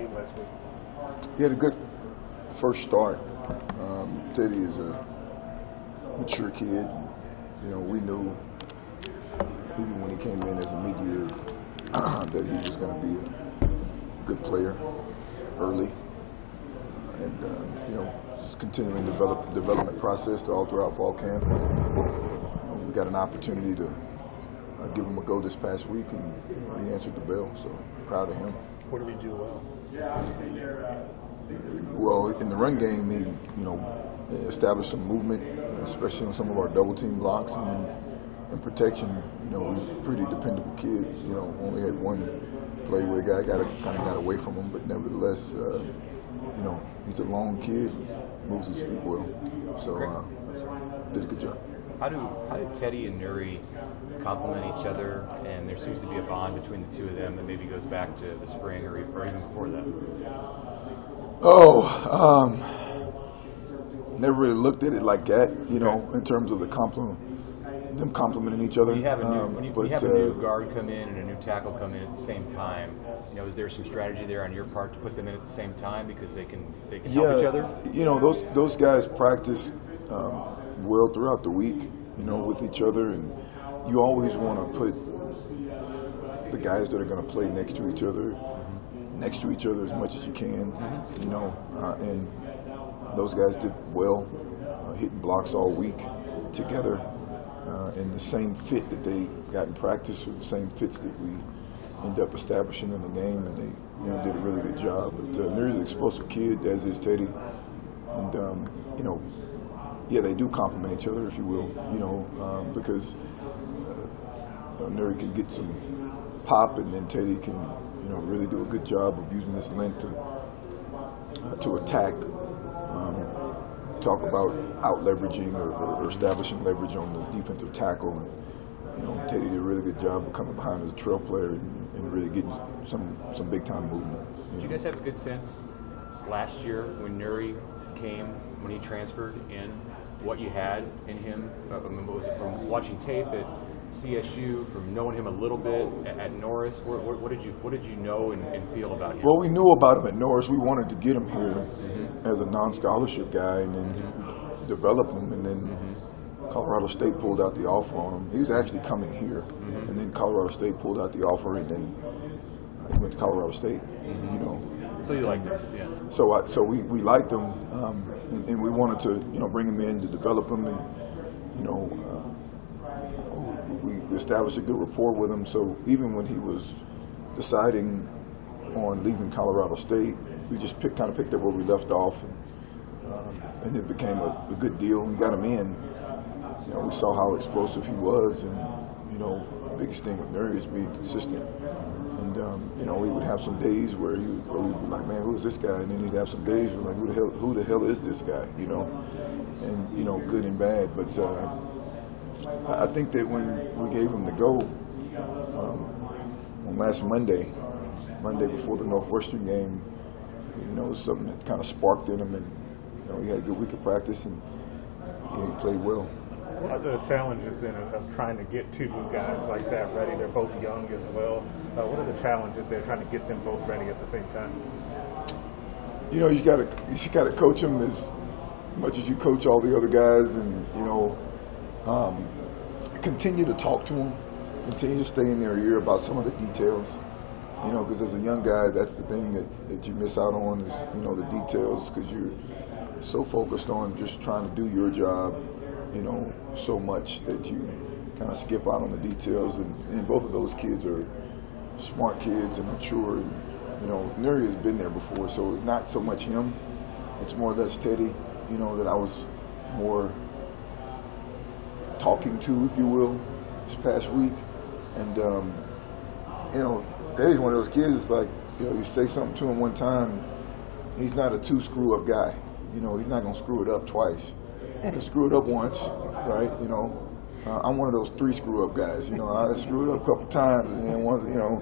game last week? He had a good first start. Teddy is a mature kid. You know, we knew even when he came in as a mid-year that he was going to be a good player early. And, you know, just continuing the development process all throughout fall camp. We got an opportunity to give him a go this past week, and he answered the bell, so proud of him. What did he do well? Well, in the run game, he, you know, established some movement, especially on some of our double team blocks, and in protection, you know, he's a pretty dependable kid. You know, only had one play where a guy kind of got away from him, but nevertheless, you know, he's a long kid, moves his feet well, so did a good job. How do Teddy and Nuri complement each other, and there seems to be a bond between the two of them that maybe goes back to the spring or even before that? Never really looked at it like that, you know, in terms of them complementing each other. When you have a new guard come in and a new tackle come in at the same time, you know, is there some strategy there on your part to put them in at the same time because they can help each other? You know, those guys practice well throughout the week, you know, with each other, and you always want to put the guys that are going to play next to each other as much as you can, you know, and those guys did well, hitting blocks all week together, and the same fit that they got in practice are the same fits that we end up establishing in the game, and they, you know, did a really good job. But Nuri's an explosive kid, as is Teddy, and you know, yeah, they do complement each other, if you will, you know, because Nuri can get some pop, and then Teddy can, you know, really do a good job of using his length to attack. Talk about out leveraging or establishing leverage on the defensive tackle, and, you know, Teddy did a really good job of coming behind as a trail player and really getting some big time movement. Did you guys have a good sense last year when Nuri came, when he transferred in, what you had in him? I mean, what was it, from watching tape at CSU, from knowing him a little bit at Norris? What did you know and feel about him? Well, we knew about him at Norris. We wanted to get him here as a non-scholarship guy and then develop him, and then Colorado State pulled out the offer on him. He was actually coming here, and then Colorado State pulled out the offer, and then he went to Colorado State. You know. So you liked him, yeah. So we liked him, and we wanted to, you know, bring him in to develop him, and, you know, we established a good rapport with him. So even when he was deciding on leaving Colorado State, we just kind of picked up where we left off, and it became a good deal. We got him in. You know, we saw how explosive he was, and, you know, the biggest thing with Nuri is being consistent. And you know, we would have some days where we'd be like, man, who is this guy? And then he'd have some days where like, who the hell is this guy? You know, and, you know, good and bad. But I think that when we gave him the go on last Monday before the Northwestern game, you know, it was something that kind of sparked in him, and, you know, he had a good week of practice, and he played well. What are the challenges then of trying to get two new guys like that ready? They're both young as well. What are the challenges there trying to get them both ready at the same time? You know, you gotta coach them as much as you coach all the other guys, and, you know, continue to talk to them, continue to stay in their ear about some of the details. You know, because as a young guy, that's the thing that you miss out on is, you know, the details, because you're so focused on just trying to do your job, you know, so much that you kind of skip out on the details. And both of those kids are smart kids and mature. And, you know, Nuri has been there before, so not so much him. It's more or less Teddy, you know, that I was more talking to, if you will, this past week. And, you know, Teddy's one of those kids, like, you know, you say something to him one time, he's not a two screw-up guy. You know, he's not going to screw it up twice. He'll screw it up once, right? You know, I'm one of those three screw-up guys. You know, I screw it up a couple times, and then once, you know,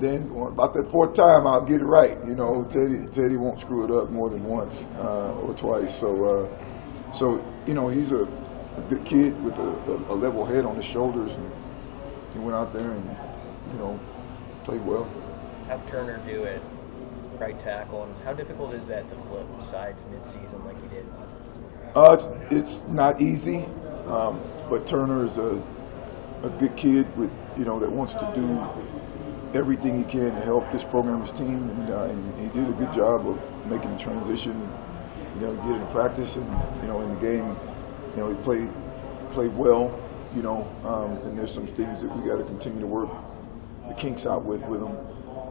then about that fourth time, I'll get it right. You know, Teddy won't screw it up more than once or twice. So, you know, he's a good kid with a level head on his shoulders, and he went out there and, you know, played well. Have Turner do it right tackle, and how difficult is that to flip sides mid-season like you did? It's not easy, but Turner is a good kid with that wants to do everything he can to help this program, his team, and he did a good job of making the transition. He get into practice, and in the game, he played well. And there's some things that we got to continue to work the kinks out with him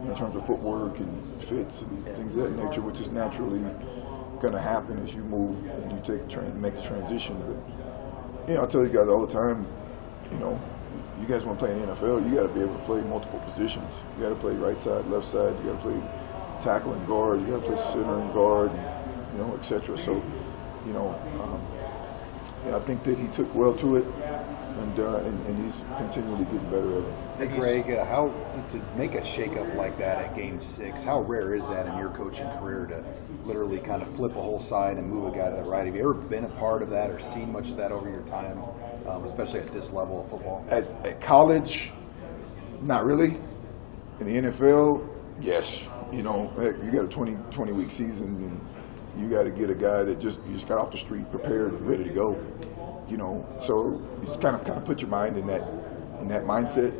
in terms of footwork and fits and things of that nature, which is naturally going to happen as you move and you make the transition. But I tell these guys all the time, you guys want to play in the NFL, you got to be able to play multiple positions. You got to play right side, left side. You got to play tackle and guard. You got to play center and guard, etc. So, I think that he took well to it, and he's continually getting better at it. Hey Greg, how to make a shakeup like that at Game 6? How rare is that in your coaching career to literally kind of flip a whole side and move a guy to the right? Have you ever been a part of that or seen much of that over your time, especially at this level of football? At college, not really. In the NFL, yes. Heck, you got a 20-week season, and you got to get a guy that you just got off the street, prepared, ready to go. So you just kind of put your mind in that mindset.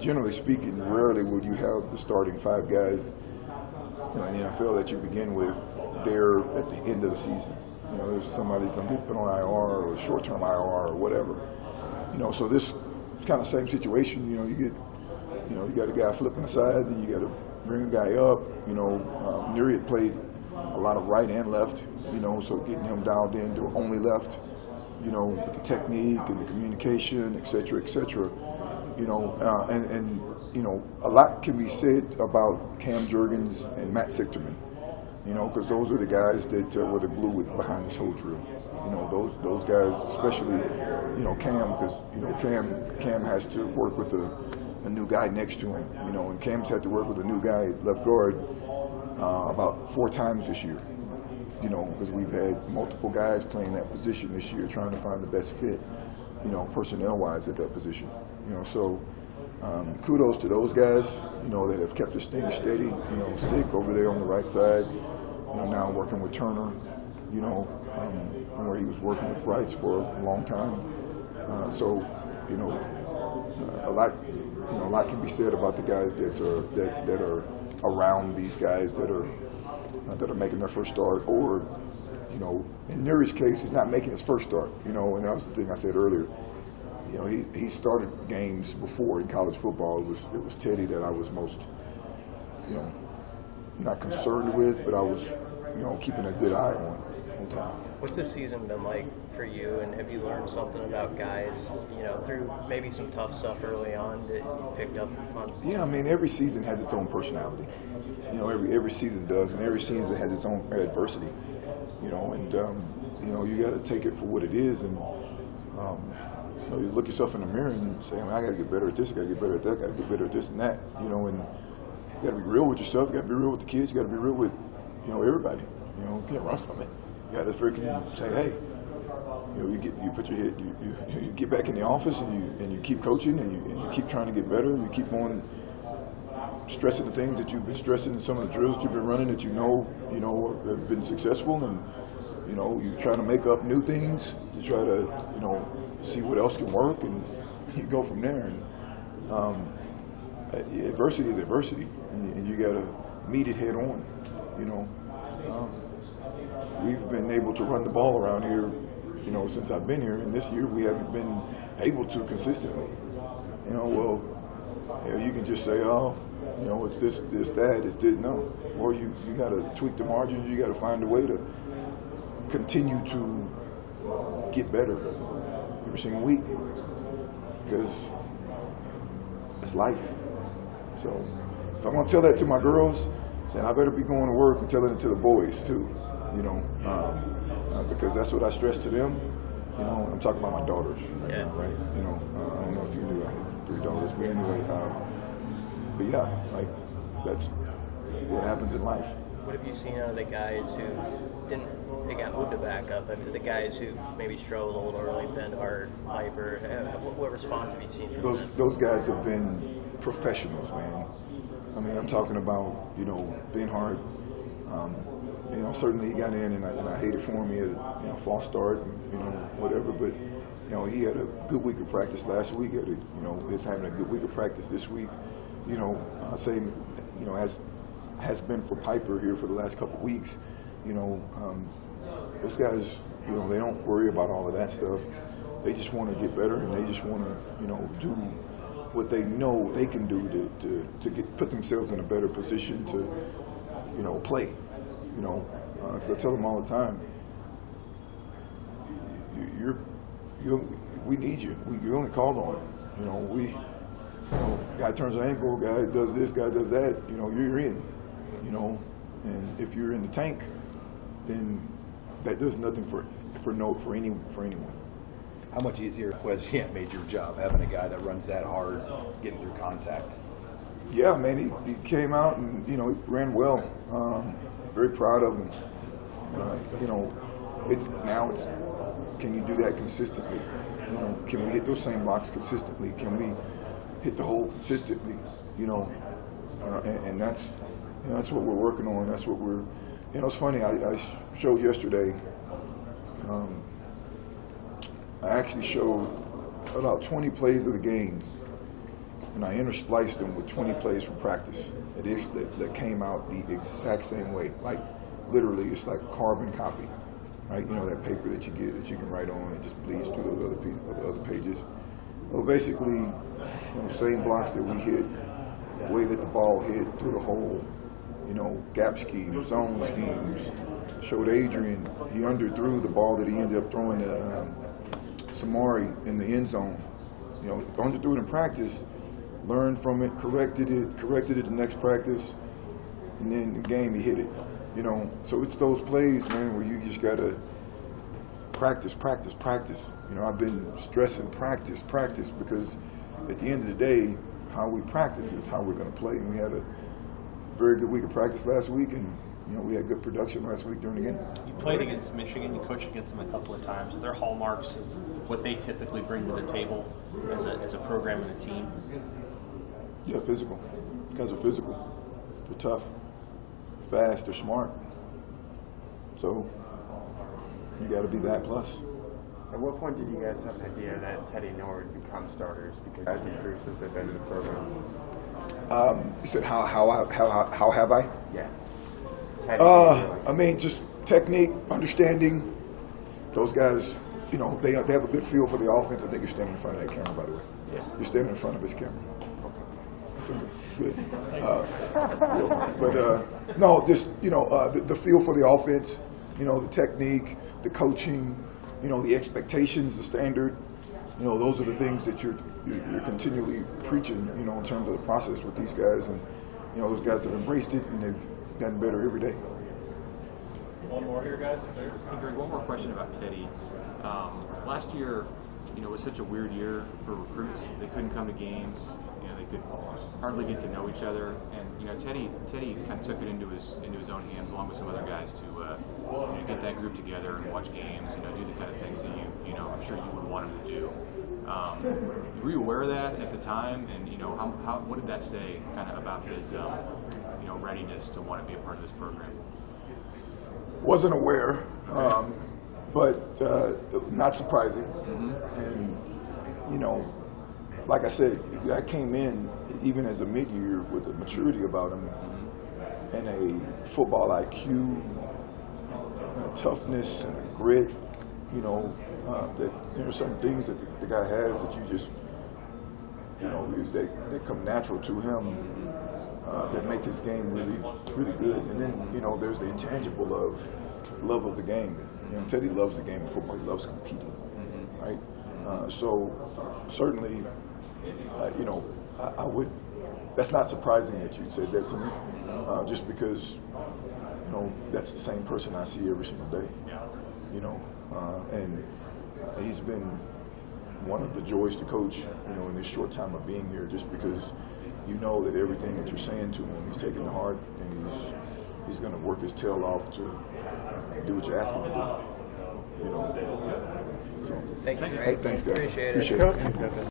Generally speaking, rarely would you have the starting 5 guys, in the NFL that you begin with there at the end of the season. There's somebody's going to get put on IR or short-term IR or whatever. So this kind of same situation. You got a guy flipping aside, then you got to bring a guy up. Neary had played a lot of right and left. So getting him dialed in to only left. With the technique and the communication, et cetera, and a lot can be said about Cam Jurgens and Matt Sichterman, because those are the guys that were the glue behind this whole drill. Those guys, especially, Cam, because Cam has to work with a new guy next to him, and Cam's had to work with a new guy at left guard about 4 times this year. Because we've had multiple guys playing that position this year, trying to find the best fit, personnel-wise at that position. So kudos to those guys, that have kept this thing steady. Sick over there on the right side, now working with Turner, where he was working with Bryce for a long time. So, a lot can be said about the guys that are around these guys that are making their first start, or, in Neary's case, he's not making his first start, and that was the thing I said earlier. He started games before in college football. It was Teddy that I was most, not concerned with, but I was, keeping a good eye on time. What's this season been like for you, and have you learned something about guys, through maybe some tough stuff early on that you picked up on? Yeah, I mean, every season has its own personality. Every season does, and every season has its own adversity. You got to take it for what it is, and you look yourself in the mirror and say, I got to get better at this, I got to get better at that, I got to get better at this and that. And you got to be real with yourself, you got to be real with the kids, you got to be real with everybody. You can't run from it. You got to freaking say, hey, you put your head, you get back in the office, and you keep coaching, and you keep trying to get better, and you keep on stressing the things that you've been stressing in some of the drills that you've been running that have been successful, and you try to make up new things to try to see what else can work, and you go from there. And adversity is adversity, and you got to meet it head on. We've been able to run the ball around here, since I've been here, and this year we haven't been able to consistently. You can just say, it's this, that, it's this. No. Or you got to tweak the margins. You got to find a way to continue to get better every single week, because it's life. So if I'm going to tell that to my girls, then I better be going to work and telling it to the boys too, because that's what I stress to them. I'm talking about my daughters right now, right? I don't know if you knew I had 3 daughters, but anyway, but yeah, like that's what happens in life. What have you seen out of the guys who they got moved to backup, but the guys who maybe struggled a little early, Benhart, Piper, what response have you seen from them? Those guys have been professionals, man. I mean, I'm talking about, you know, Ben Hart. You know, certainly he got in, and I hated for him. He had a false start, and, you know, whatever. But you know, he had a good week of practice last week. You know, he's having a good week of practice this week. You know, same, you know, as has been for Piper here for the last couple of weeks. You know, those guys, you know, they don't worry about all of that stuff. They just want to get better, and they just want to, you know, do what they know they can do to put themselves in a better position to, you know, play. You know, 'cause I tell them all the time, we need you. You're only called on. You know, guy turns an ankle, guy does this, guy does that. You know, you're in. You know, and if you're in the tank, then that does nothing for anyone. How much easier was made your job having a guy that runs that hard, getting through contact? Yeah, man, he came out and, you know, he ran well. Very proud of him. You know, it's can you do that consistently? You know, can we hit those same blocks consistently? Can we hit the hole consistently? You know, and that's, you know, that's what we're working on. That's what we're, you know, it's funny. I showed yesterday. I actually showed about 20 plays of the game, and I interspliced them with 20 plays from practice that came out the exact same way. Like, literally, it's like carbon copy, right? You know, that paper that you get that you can write on, it just bleeds through those other pages. Well, basically, you know, same blocks that we hit, the way that the ball hit through the hole, you know, gap schemes, zone schemes. Showed Adrian, he underthrew the ball that he ended up throwing to Samari in the end zone. You know, underthrew it in practice, learned from it, corrected it the next practice, and then the game he hit it. You know, so it's those plays, man, where you just gotta practice. You know, I've been stressing practice, because at the end of the day, how we practice is how we're gonna play. And we had a very good week of practice last week, and you know, we had good production last week during the game. You played against Michigan. You coached against them a couple of times. Are there hallmarks of what they typically bring to the table as a program and a team? Yeah, physical. Guys are physical. They're tough, fast, they're smart. So you got to be that plus. At what point did you guys have an idea that Teddy and Noah would become starters? Because guys improved since they've been in the program. You said how have I? Yeah. I mean, just technique, understanding. Those guys, you know, they have a good feel for the offense. I think you're standing in front of that camera, by the way. Yeah. You're standing in front of his camera. It's good. But no, just, you know, the feel for the offense, you know, the technique, the coaching, you know, the expectations, the standard. You know, those are the things that you're continually preaching, you know, in terms of the process with these guys. And, you know, those guys have embraced it, and they've gotten better every day. One more here, guys. Hey, Greg, one more question about Teddy. Last year, you know, was such a weird year for recruits. They couldn't come to games. You know, they could hardly get to know each other. And you know, Teddy kind of took it into his own hands, along with some other guys, to you know, get that group together and watch games. You know, do the kind of things that you know, I'm sure you would want him to do. Were you aware of that at the time? And you know, what did that say kind of about his you know, readiness to want to be a part of this program? Wasn't aware, but not surprising. Mm-hmm. And, you know, like I said, I came in even as a mid-year with a maturity about him, and a football IQ, and a toughness and a grit, you know, that there are some things that the guy has that you just, you know, they come natural to him. That make his game really good. And then, you know, there's the intangible of love of the game. You know, Teddy loves the game of football. He loves competing, right? So certainly, you know, I would. That's not surprising that you'd say that to me, just because, you know, that's the same person I see every single day. You know, and he's been one of the joys to coach, you know, in this short time of being here, just because you know that everything that you're saying to him, he's taking to heart, and he's going to work his tail off to do what you ask him to do. You know. So, Thank you. hey, thanks, guys. Appreciate it. Appreciate it.